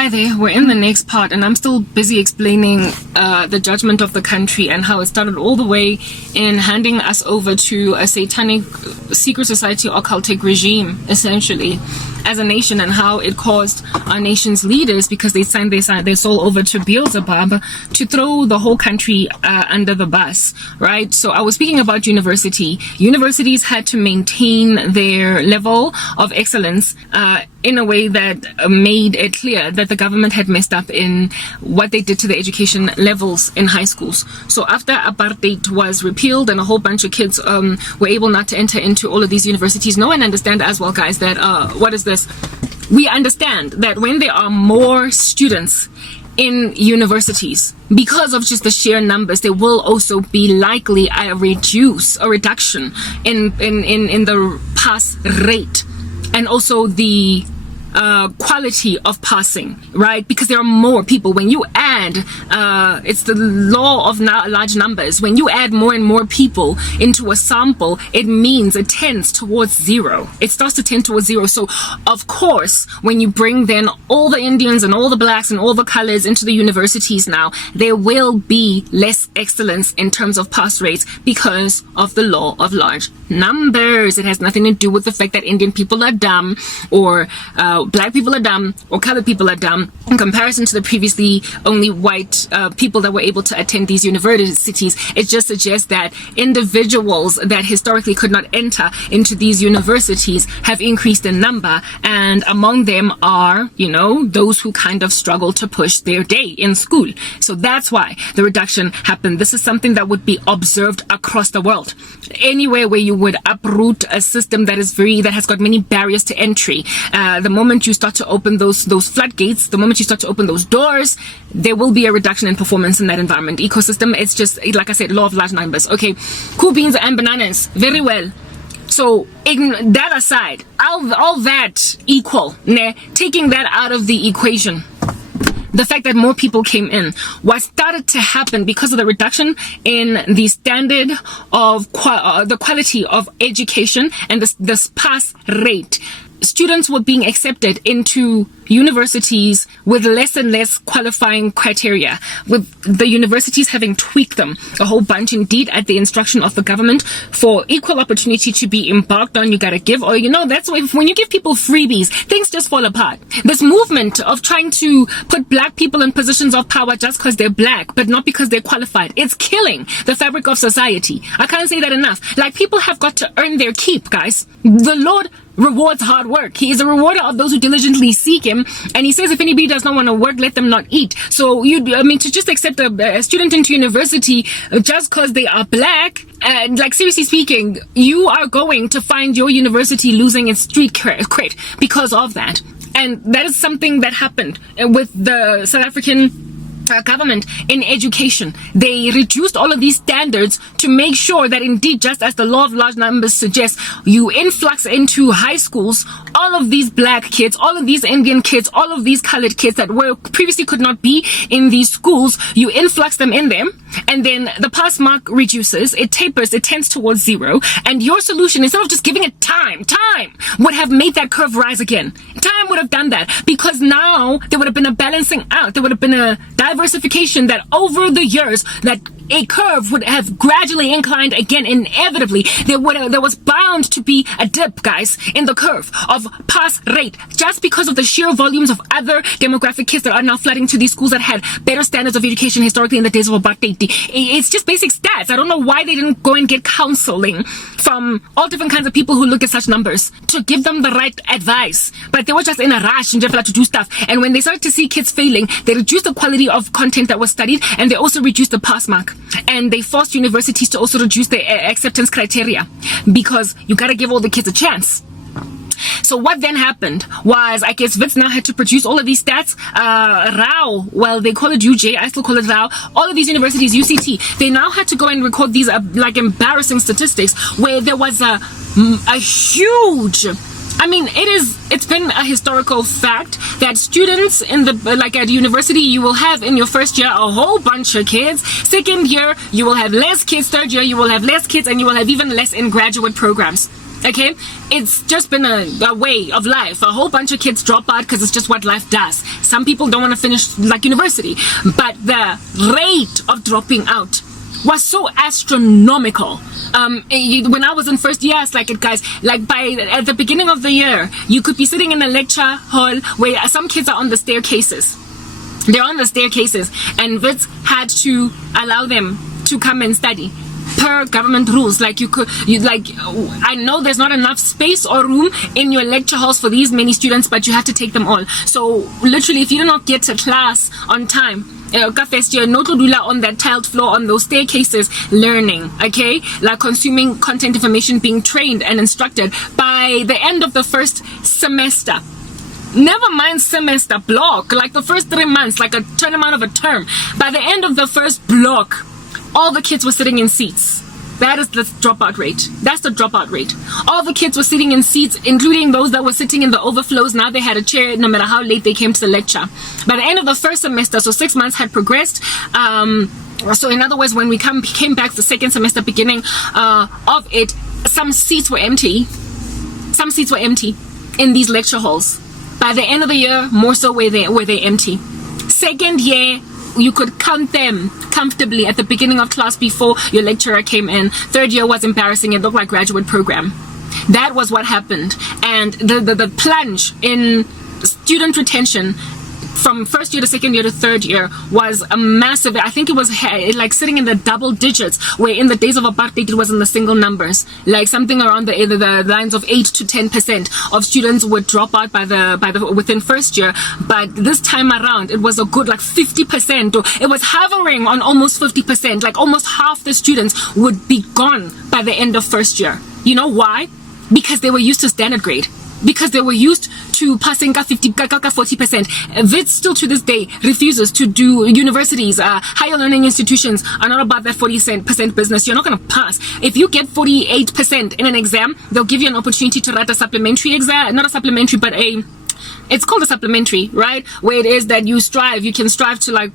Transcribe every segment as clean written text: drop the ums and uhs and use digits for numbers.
Hi there, we're in the next part and I'm still busy explaining the judgment of the country and how it started all the way in handing us over to a satanic secret society occultic regime, essentially, as a nation, and how it caused our nation's leaders, because they signed their soul over to Beelzebub, to throw the whole country under the bus, right? So I was speaking about universities had to maintain their level of excellence in a way that made it clear that the government had messed up in what they did to the education levels in high schools. So after apartheid was repealed and a whole bunch of kids were able not to enter into all of these universities, know and understand as well, guys, that what is this? We understand that when there are more students in universities, because of just the sheer numbers, there will also be likely a reduction in the pass rate, and also the quality of passing, right? Because there are more people. When you add, it's the law of large numbers. When you add more and more people into a sample, it means it tends towards zero. It starts to tend towards zero. So, of course, when you bring then all the Indians and all the blacks and all the colors into the universities now, there will be less excellence in terms of pass rates because of the law of large numbers. It has nothing to do with the fact that Indian people are dumb, or black people are dumb, or colored people are dumb in comparison to the previously only white people that were able to attend these universities. It just suggests that individuals that historically could not enter into these universities have increased in number, and among them are, those who kind of struggle to push their day in school. So that's why the reduction happened. This is something that would be observed across the world. Anywhere where you would uproot a system that has got many barriers to entry, the moment you start to open those floodgates, the moment you start to open those doors, there will be a reduction in performance in that environment. Ecosystem, it's just, like I said, law of large numbers. Okay, cool beans and bananas, very well. So, that aside, all that equal, taking that out of the equation, the fact that more people came in, what started to happen because of the reduction in the standard of the quality of education and this pass rate, students were being accepted into universities with less and less qualifying criteria, with the universities having tweaked them a whole bunch, indeed, at the instruction of the government for equal opportunity to be embarked on. You gotta give, or that's when you give people freebies, things just fall apart. This movement of trying to put black people in positions of power just because they're black, but not because they're qualified, it's killing the fabric of society. I can't say that enough. Like, people have got to earn their keep, guys. The Lord rewards hard work. He is a rewarder of those who diligently seek him, and he says if anybody does not want to work, let them not eat. So to just accept a student into university just because they are black, like, seriously speaking, you are going to find your university losing its street cred because of that. And that is something that happened with the South African government in education. They reduced all of these standards to make sure that, indeed, just as the law of large numbers suggests, you influx into high schools all of these black kids, all of these Indian kids, all of these colored kids that were previously could not be in these schools. You influx them in them, and then the pass mark reduces, it tapers, it tends towards zero, and your solution, instead of just giving it time would have made that curve rise again. Time would have done that, because now there would have been a balancing out, there would have been a diversification, that over the years that a curve would have gradually inclined again. Inevitably, there was bound to be a dip, guys, in the curve of pass rate, just because of the sheer volumes of other demographic kids that are now flooding to these schools that had better standards of education historically in the days of apartheid. It's just basic stats. I don't know why they didn't go and get counseling from all different kinds of people who look at such numbers to give them the right advice. But they were just in a rush and just to do stuff. And when they started to see kids failing, they reduced the quality of content that was studied, and they also reduced the pass mark. And they forced universities to also reduce their acceptance criteria, because you gotta give all the kids a chance. So what then happened was, I guess Wits now had to produce all of these stats. RAU, well, they call it UJ, I still call it RAU. All of these universities, UCT, they now had to go and record these like embarrassing statistics where there was a huge, it's been a historical fact that students in at university, you will have in your first year a whole bunch of kids. Second year, you will have less kids. Third year, you will have less kids, and you will have even less in graduate programs. Okay, it's just been a way of life. A whole bunch of kids drop out because it's just what life does. Some people don't want to finish like university, but the rate of dropping out was so astronomical. When I was in first year, it's like it, guys, like at the beginning of the year, you could be sitting in a lecture hall where some kids are on the staircases. They're on the staircases, and Wits had to allow them to come and study per government rules. Like I know there's not enough space or room in your lecture halls for these many students, but you have to take them all. So literally, if you do not get to class on time, first year, no to do on that tiled floor on those staircases, learning, okay, like consuming content information, being trained and instructed. By the end of the first semester, never mind semester block, like the first 3 months, like a turn amount of a term, by the end of the first block, all the kids were sitting in seats. That is the dropout rate. That's the dropout rate. All the kids were sitting in seats, including those that were sitting in the overflows. Now they had a chair no matter how late they came to the lecture. By the end of the first semester, so 6 months had progressed. So in other words, when we came back the second semester beginning of it, some seats were empty. Some seats were empty in these lecture halls. By the end of the year, more so were they empty. Second year, you could count them comfortably at the beginning of class before your lecturer came in. Third year was embarrassing. It looked like graduate program. That was what happened. And the plunge in student retention from first year to second year to third year was a massive. I think it was like sitting in the double digits, where in the days of apartheid it was in the single numbers, like something around the lines of 8 to 10% of students would drop out by the within first year. But this time around it was a good like 50%, or it was hovering on almost 50%, like almost half the students would be gone by the end of first year. You know why? Because they were used to standard grade. Because they were used to passing 40%. Wits still to this day refuses to do universities. Higher learning institutions are not about that 40% business. You're not going to pass. If you get 48% in an exam, they'll give you an opportunity to write a supplementary exam. Not a supplementary, but it's called a supplementary, right? Where it is that you can strive to like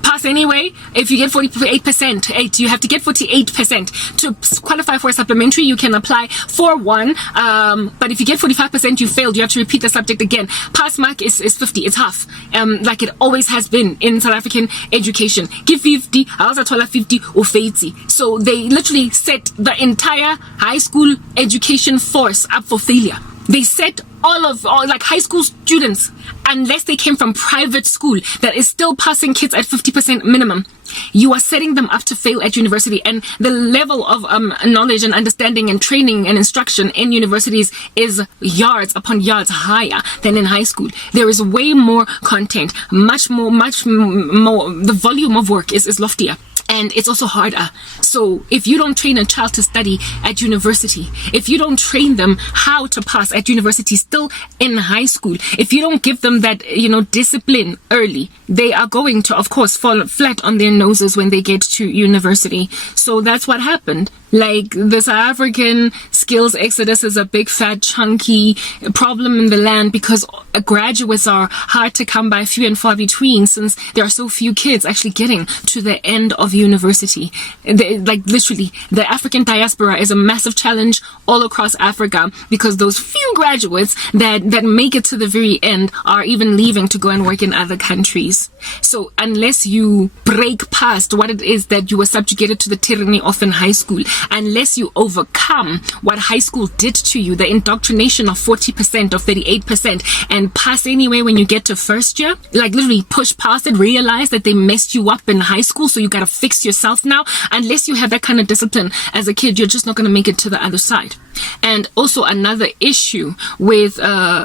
pass anyway. If you get 48%, you have to get 48% to qualify for a supplementary. You can apply for one, but if you get 45%, you failed. You have to repeat the subject again. Pass mark is 50. It's half, like it always has been in South African education. Give 50, I was at 50 or 50. So they literally set the entire high school education force up for failure. They set all like high school students, unless they came from private school that is still passing kids at 50% minimum, you are setting them up to fail at university. And the level of knowledge and understanding and training and instruction in universities is yards upon yards higher than in high school. There is way more content, much more. The volume of work is loftier. And it's also harder. So if you don't train a child to study at university, if you don't train them how to pass at university still in high school, if you don't give them that, discipline early, they are going to, of course, fall flat on their noses when they get to university. So that's what happened. Like, the South African skills exodus is a big, fat, chunky problem in the land because graduates are hard to come by, few and far between, since there are so few kids actually getting to the end of university. Like, literally, the African diaspora is a massive challenge all across Africa because those few graduates that make it to the very end are even leaving to go and work in other countries. So unless you break past what it is that you were subjugated to the tyranny of in high school, unless you overcome what high school did to you, the indoctrination of 40% or 38%, and pass anyway when you get to first year, like literally push past it, realize that they messed you up in high school, so you gotta fix yourself now. Unless you have that kind of discipline as a kid, you're just not gonna make it to the other side. And also another issue with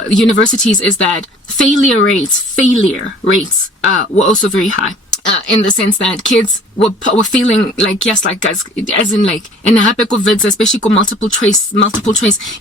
universities is that failure rates were also very high. In the sense that kids were feeling like, yes, like guys, as in like in Wits, especially multiple choice,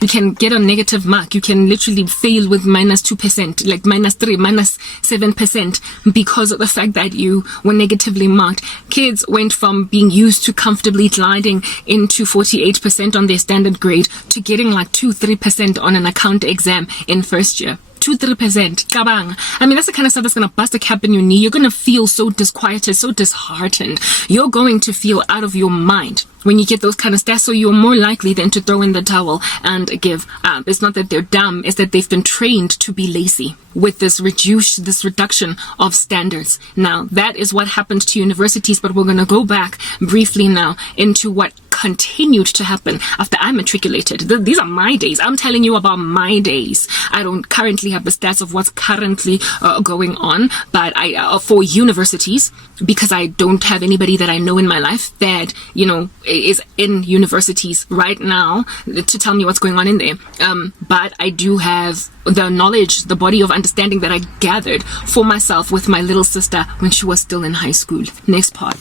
you can get a negative mark. You can literally fail with -2%, like -3, -7%, because of the fact that you were negatively marked. Kids went from being used to comfortably gliding into 48% on their standard grade to getting like 2-3% on an account exam in first year. 2-3%. Kabang. I mean, that's the kind of stuff that's going to bust a cap in your knee. You're going to feel so disquieted, so disheartened. You're going to feel out of your mind when you get those kind of stats, so you're more likely then to throw in the towel and give up. It's not that they're dumb, it's that they've been trained to be lazy with this reduction of standards. Now, that is what happened to universities, but we're going to go back briefly now into what continued to happen after I matriculated. These are my days. I'm telling you about my days. I don't currently have the stats of what's currently going on, but for universities, because I don't have anybody that I know in my life that, you know, is in universities right now to tell me what's going on in there. But I do have the knowledge, the body of understanding that I gathered for myself with my little sister when she was still in high school. Next part.